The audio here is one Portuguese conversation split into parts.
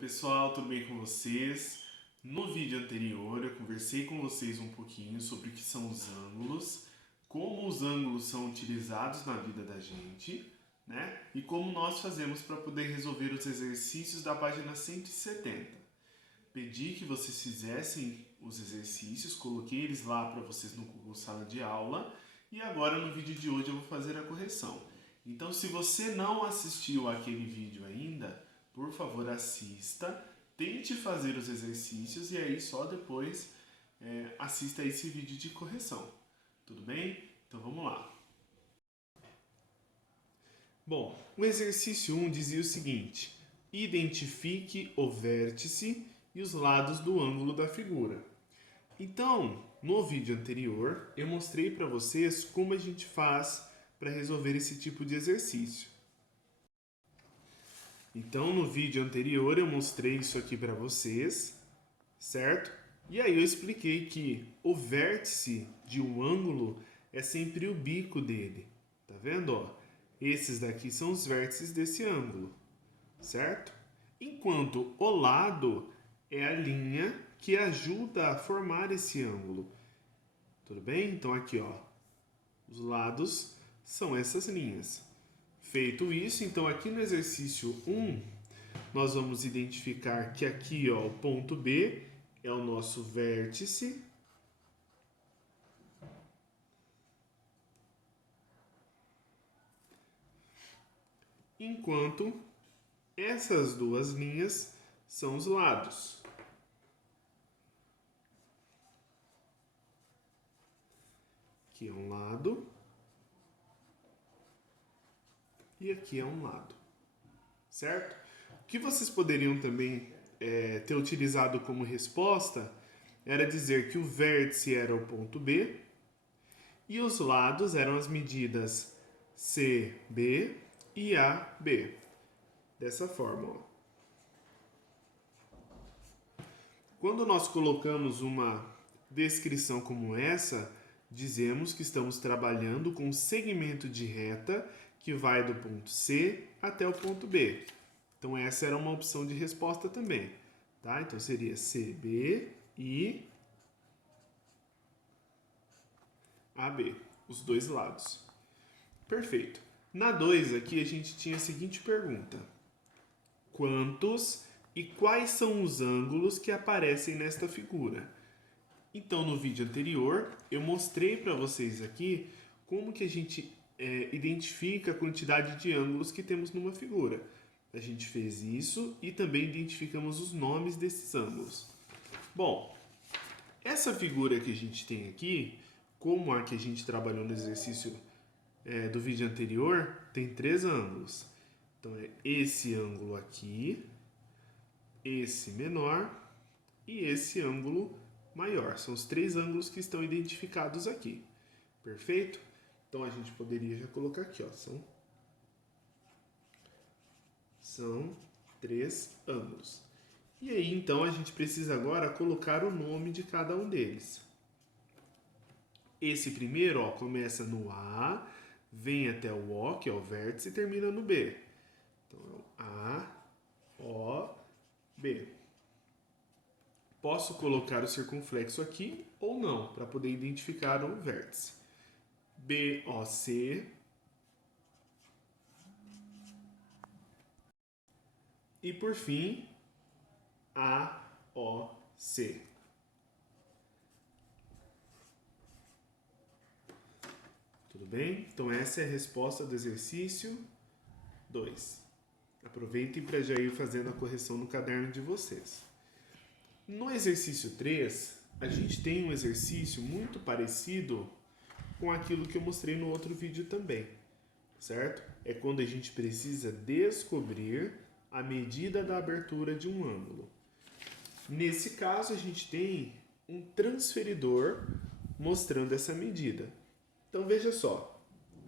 pessoal, tudo bem com vocês? No vídeo anterior eu conversei com vocês um pouquinho sobre o que são os ângulos, como os ângulos são utilizados na vida da gente, né? E como nós fazemos para poder resolver os exercícios da página 170. Pedi que vocês fizessem os exercícios, coloquei eles lá para vocês no Google Sala de Aula e agora no vídeo de hoje eu vou fazer a correção. Então, se você não assistiu aquele vídeo ainda, por favor, assista, tente fazer os exercícios e aí só depois assista esse vídeo de correção. Tudo bem? Então vamos lá. Bom, o exercício 1 dizia o seguinte: identifique o vértice e os lados do ângulo da figura. Então, no vídeo anterior, eu mostrei para vocês como a gente faz para resolver esse tipo de exercício. Então, no vídeo anterior eu mostrei isso aqui para vocês, certo? E aí eu expliquei que o vértice de um ângulo é sempre o bico dele. Tá vendo, ó? Esses daqui são os vértices desse ângulo, certo? Enquanto o lado é a linha que ajuda a formar esse ângulo. Tudo bem? Então aqui, ó, os lados são essas linhas. Feito isso, então aqui no exercício 1, nós vamos identificar que aqui, ó, o ponto B é o nosso vértice. Enquanto essas duas linhas são os lados. Aqui é um lado e aqui é um lado, certo? O que vocês poderiam também ter utilizado como resposta era dizer que o vértice era o ponto B e os lados eram as medidas CB e AB. Dessa forma, ó. Quando nós colocamos uma descrição como essa, dizemos que estamos trabalhando com um segmento de reta que vai do ponto C até o ponto B. Então essa era uma opção de resposta também, tá? Então seria CB e AB, os dois lados. Perfeito. Na 2 aqui a gente tinha a seguinte pergunta: quantos e quais são os ângulos que aparecem nesta figura? Então, no vídeo anterior, eu mostrei para vocês aqui como que a gente identifica a quantidade de ângulos que temos numa figura. A gente fez isso e também identificamos os nomes desses ângulos. Bom, essa figura que a gente tem aqui, como a que a gente trabalhou no exercício do vídeo anterior, tem 3 ângulos. Então, é esse ângulo aqui, esse menor e esse ângulo maior. São os 3 ângulos que estão identificados aqui. Perfeito? Então, a gente poderia já colocar aqui, ó. São 3 ângulos. E aí, então, a gente precisa agora colocar o nome de cada um deles. Esse primeiro, ó, começa no A, vem até o O, que é o vértice, e termina no B. Então, é o A, O, B. Posso colocar o circunflexo aqui ou não, para poder identificar o vértice. BOC. E por fim, AOC. Tudo bem? Então essa é a resposta do exercício 2. Aproveitem para já ir fazendo a correção no caderno de vocês. No exercício 3, a gente tem um exercício muito parecido com aquilo que eu mostrei no outro vídeo também, certo? É quando a gente precisa descobrir a medida da abertura de um ângulo. Nesse caso, a gente tem um transferidor mostrando essa medida. Então, veja só,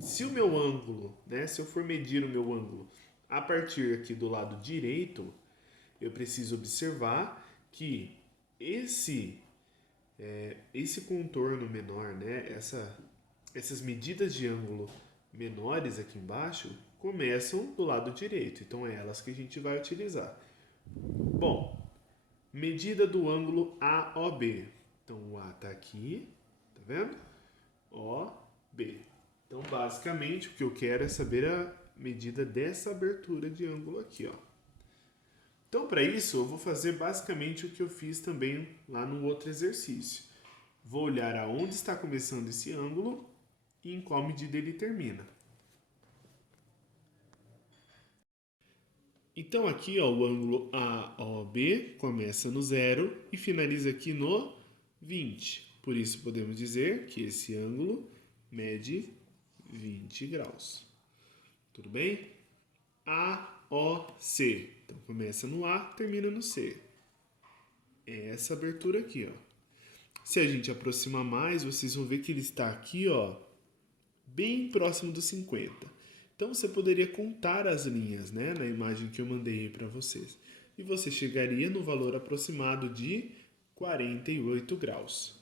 se o meu ângulo, né, se eu for medir o meu ângulo a partir aqui do lado direito, eu preciso observar que esse contorno menor, né, essas medidas de ângulo menores aqui embaixo, começam do lado direito. Então, é elas que a gente vai utilizar. Bom, medida do ângulo AOB. Então, o A está aqui, tá vendo? OB. Então, basicamente, o que eu quero é saber a medida dessa abertura de ângulo aqui, ó. Então, para isso, eu vou fazer basicamente o que eu fiz também lá no outro exercício. Vou olhar aonde está começando esse ângulo e em qual medida ele termina. Então, aqui, ó, o ângulo AOB começa no 0 e finaliza aqui no 20. Por isso, podemos dizer que esse ângulo mede 20 graus. Tudo bem? AOC. Então, começa no A, termina no C. É essa abertura aqui, ó. Se a gente aproximar mais, vocês vão ver que ele está aqui, ó, bem próximo dos 50. Então, você poderia contar as linhas, né, na imagem que eu mandei para vocês. E você chegaria no valor aproximado de 48 graus.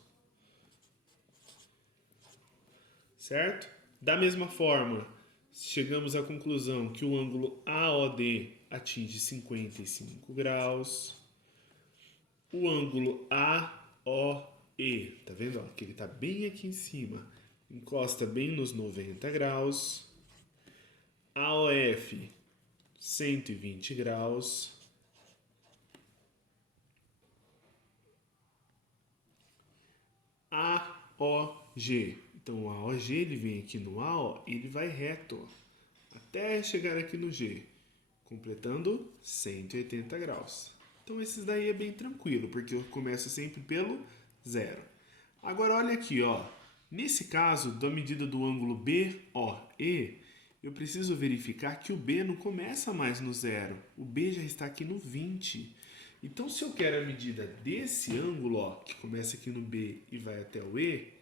Certo? Da mesma forma, chegamos à conclusão que o ângulo AOD atinge 55 graus. O ângulo AOE, tá vendo? Ó, que ele está bem aqui em cima, encosta bem nos 90 graus. AOF, 120 graus. AOG. Então, o AOG ele vem aqui no A, ó, e ele vai reto, ó, até chegar aqui no G, completando 180 graus. Então, esses daí é bem tranquilo, porque eu começo sempre pelo 0. Agora, olha aqui, ó. Nesse caso, da medida do ângulo BOE, eu preciso verificar que o B não começa mais no 0. O B já está aqui no 20. Então, se eu quero a medida desse ângulo, ó, que começa aqui no B e vai até o E,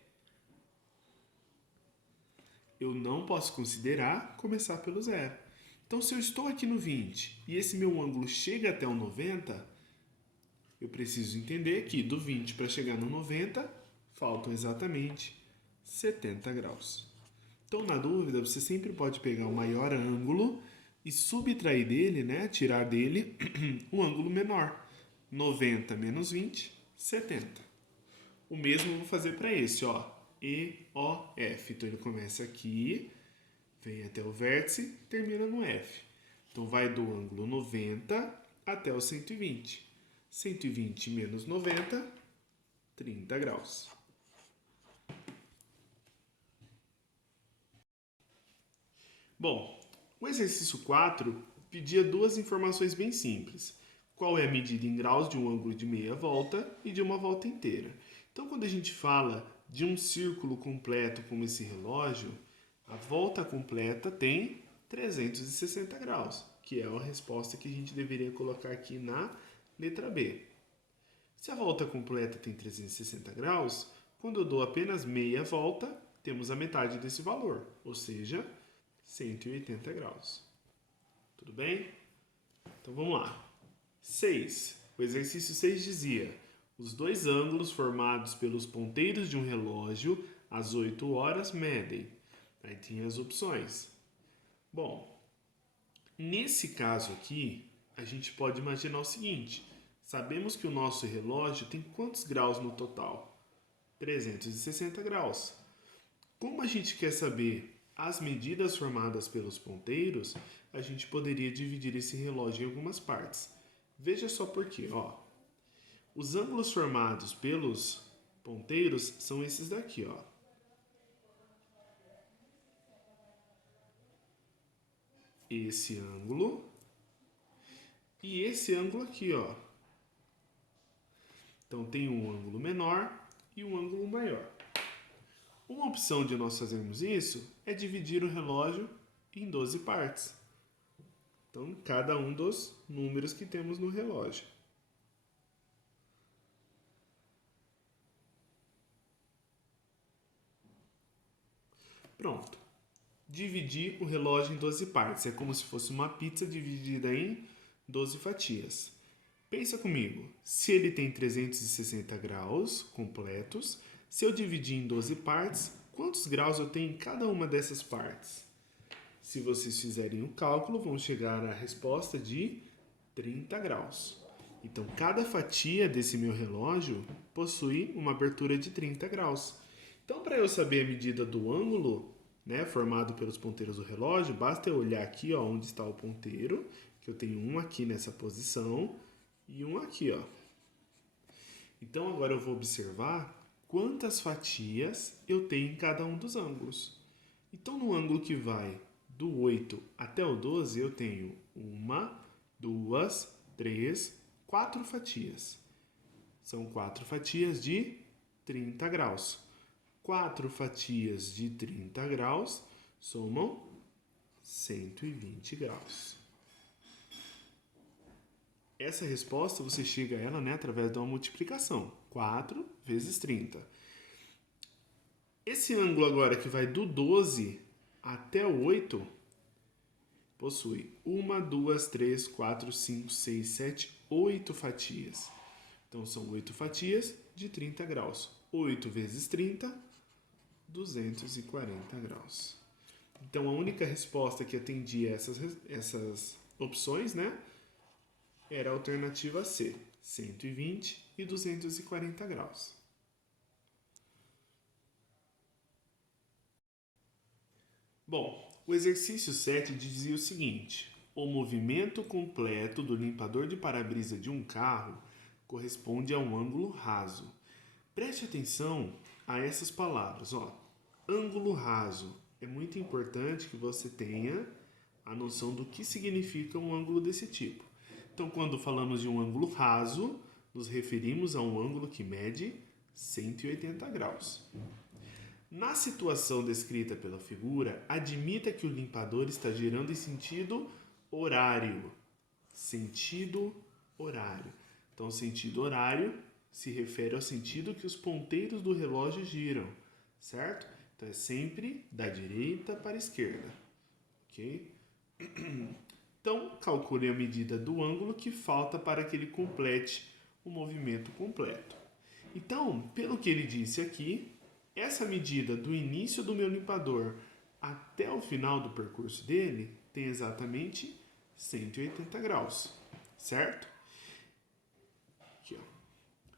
eu não posso considerar começar pelo 0. Então, se eu estou aqui no 20 e esse meu ângulo chega até o 90, eu preciso entender que do 20 para chegar no 90, faltam exatamente 70 graus. Então, na dúvida, você sempre pode pegar o maior ângulo e subtrair dele, né, tirar dele um ângulo menor. 90 menos 20, 70. O mesmo eu vou fazer para esse, ó, EOF. Então, ele começa aqui, vem até o vértice, termina no F. Então, vai do ângulo 90 até o 120. 120 menos 90, 30 graus. Bom, o exercício 4 pedia duas informações bem simples. Qual é a medida em graus de um ângulo de meia volta e de uma volta inteira? Então, quando a gente fala de um círculo completo como esse relógio, a volta completa tem 360 graus, que é a resposta que a gente deveria colocar aqui na letra B. Se a volta completa tem 360 graus, quando eu dou apenas meia volta, temos a metade desse valor, ou seja, 180 graus. Tudo bem? Então vamos lá. 6. O exercício 6 dizia: os dois ângulos formados pelos ponteiros de um relógio às 8 horas medem. Aí tinha as opções. Bom, nesse caso aqui, a gente pode imaginar o seguinte: sabemos que o nosso relógio tem quantos graus no total? 360 graus. Como a gente quer saber as medidas formadas pelos ponteiros, a gente poderia dividir esse relógio em algumas partes. Veja só por quê, ó. Os ângulos formados pelos ponteiros são esses daqui, ó. Esse ângulo e esse ângulo aqui, ó. Então tem um ângulo menor e um ângulo maior. Uma opção de nós fazermos isso é dividir o relógio em 12 partes. Então, cada um dos números que temos no relógio. Pronto. Dividir o relógio em 12 partes. É como se fosse uma pizza dividida em 12 fatias. Pensa comigo, se ele tem 360 graus completos, se eu dividir em 12 partes, quantos graus eu tenho em cada uma dessas partes? Se vocês fizerem o cálculo, vão chegar à resposta de 30 graus. Então, cada fatia desse meu relógio possui uma abertura de 30 graus. Então, para eu saber a medida do ângulo, né, formado pelos ponteiros do relógio, basta eu olhar aqui, ó, onde está o ponteiro, que eu tenho um aqui nessa posição e um aqui, ó. Então, agora eu vou observar quantas fatias eu tenho em cada um dos ângulos. Então, no ângulo que vai do 8 até o 12, eu tenho 1, 2, 3, 4 fatias. São 4 fatias de 30 graus. 4 fatias de 30 graus somam 120 graus. Essa resposta você chega a ela, né, através de uma multiplicação. 4 vezes 30. Esse ângulo agora que vai do 12 até o 8 possui 1, 2, 3, 4, 5, 6, 7, 8 fatias. Então, são 8 fatias de 30 graus. 8 vezes 30, 240 graus. Então, a única resposta que atendia essas opções, né, era a alternativa C, 120 e 240 graus. Bom, o exercício 7 dizia o seguinte: o movimento completo do limpador de para-brisa de um carro corresponde a um ângulo raso. Preste atenção a essas palavras, ó. Ângulo raso. É muito importante que você tenha a noção do que significa um ângulo desse tipo. Então, quando falamos de um ângulo raso, nos referimos a um ângulo que mede 180 graus. Na situação descrita pela figura, admita que o limpador está girando em sentido horário. Sentido horário. Então, sentido horário se refere ao sentido que os ponteiros do relógio giram, certo? Então, é sempre da direita para a esquerda, ok? Então, calcule a medida do ângulo que falta para que ele complete o movimento completo. Então, pelo que ele disse aqui, essa medida do início do meu limpador até o final do percurso dele tem exatamente 180 graus, certo? Aqui, ó.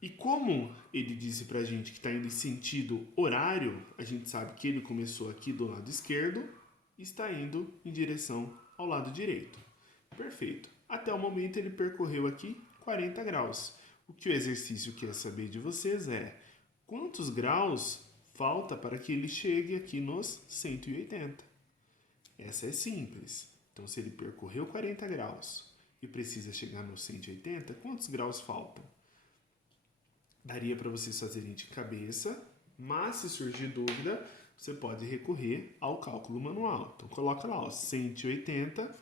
E como ele disse pra gente que está indo em sentido horário, a gente sabe que ele começou aqui do lado esquerdo e está indo em direção ao lado direito. Perfeito. Até o momento ele percorreu aqui 40 graus. O que o exercício quer saber de vocês é quantos graus falta para que ele chegue aqui nos 180. Essa é simples. Então, se ele percorreu 40 graus e precisa chegar nos 180, quantos graus faltam? Daria para vocês fazerem de cabeça, mas se surgir dúvida, você pode recorrer ao cálculo manual. Então, coloca lá, ó, 180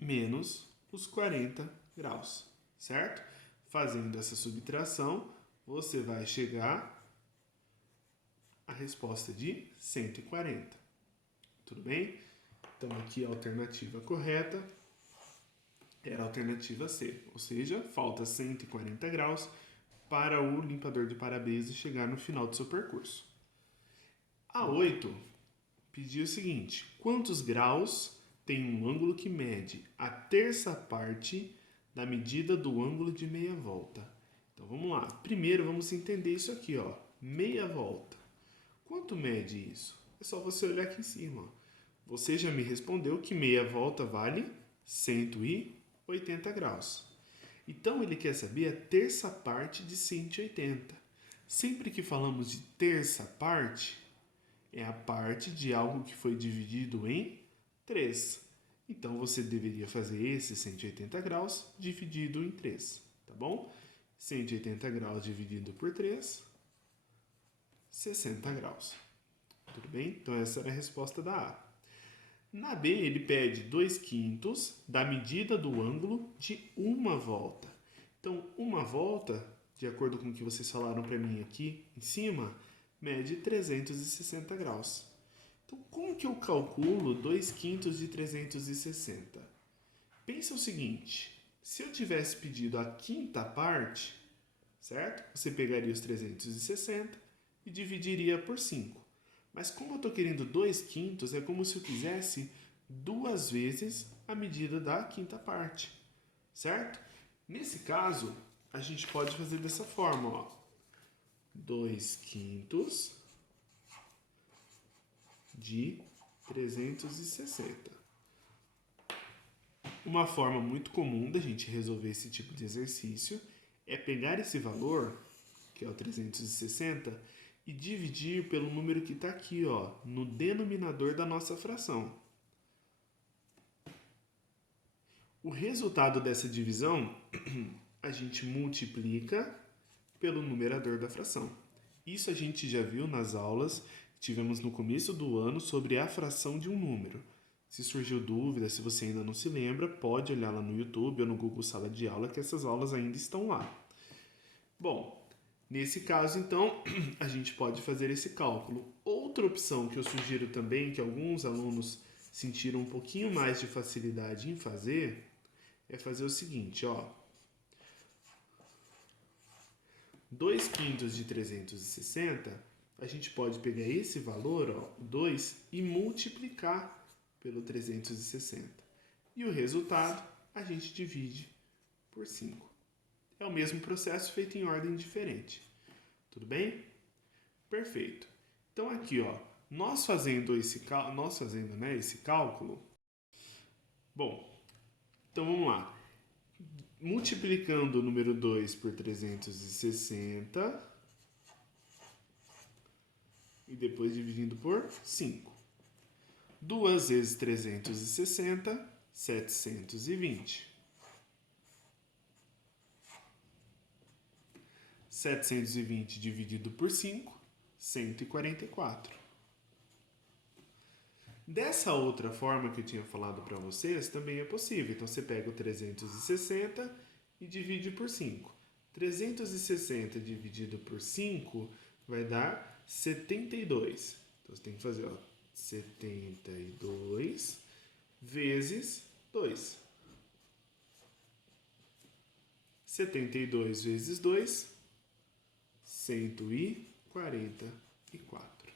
menos os 40 graus, certo? Fazendo essa subtração, você vai chegar à resposta de 140. Tudo bem? Então, aqui a alternativa correta era a alternativa C, ou seja, falta 140 graus para o limpador de para-brisa chegar no final do seu percurso. A 8 pediu o seguinte: quantos graus tem um ângulo que mede a terça parte da medida do ângulo de meia volta? Então vamos lá. Primeiro vamos entender isso aqui, ó. Meia volta. Quanto mede isso? É só você olhar aqui em cima, ó. Você já me respondeu que meia volta vale 180 graus. Então, ele quer saber a terça parte de 180. Sempre que falamos de terça parte, é a parte de algo que foi dividido em 3. Então, você deveria fazer esse 180 graus dividido em 3, tá bom? 180 graus dividido por 3, 60 graus. Tudo bem? Então, essa era a resposta da A. Na B, ele pede 2/5 da medida do ângulo de uma volta. Então, uma volta, de acordo com o que vocês falaram para mim aqui em cima, mede 360 graus. Então, como que eu calculo 2/5 de 360? Pensa o seguinte: se eu tivesse pedido a quinta parte, certo? Você pegaria os 360 e dividiria por 5. Mas como eu estou querendo 2/5, é como se eu quisesse 2 vezes a medida da quinta parte, certo? Nesse caso, a gente pode fazer dessa forma, ó. 2/5 de 360. Uma forma muito comum da gente resolver esse tipo de exercício é pegar esse valor, que é o 360, e dividir pelo número que está aqui, ó, no denominador da nossa fração. O resultado dessa divisão, a gente multiplica pelo numerador da fração. Isso a gente já viu nas aulas que tivemos no começo do ano sobre a fração de um número. Se surgiu dúvida, se você ainda não se lembra, pode olhar lá no YouTube ou no Google Sala de Aula, que essas aulas ainda estão lá. Bom, nesse caso, então, a gente pode fazer esse cálculo. Outra opção que eu sugiro também, que alguns alunos sentiram um pouquinho mais de facilidade em fazer, é fazer o seguinte, ó. 2/5 de 360, a gente pode pegar esse valor, ó, 2, e multiplicar pelo 360. E o resultado a gente divide por 5. É o mesmo processo feito em ordem diferente. Tudo bem? Perfeito. Então aqui, ó, nós fazendo esse cálculo, bom, então vamos lá. Multiplicando o número 2 por 360 e depois dividindo por 5. 2 vezes 360, 720. 720 dividido por 5, 144. Dessa outra forma que eu tinha falado para vocês, também é possível. Então, você pega o 360 e divide por 5. 360 dividido por 5 vai dar 72. Então, você tem que fazer, ó, 72 vezes 2. 72 vezes 2, 144.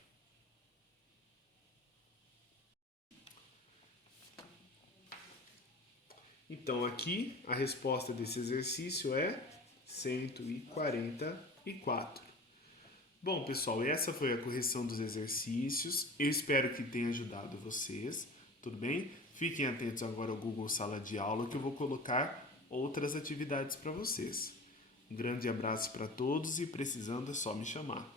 Então, aqui, a resposta desse exercício é 144. Bom, pessoal, essa foi a correção dos exercícios. Eu espero que tenha ajudado vocês, tudo bem? Fiquem atentos agora ao Google Sala de Aula, que eu vou colocar outras atividades para vocês. Um grande abraço para todos e precisando é só me chamar.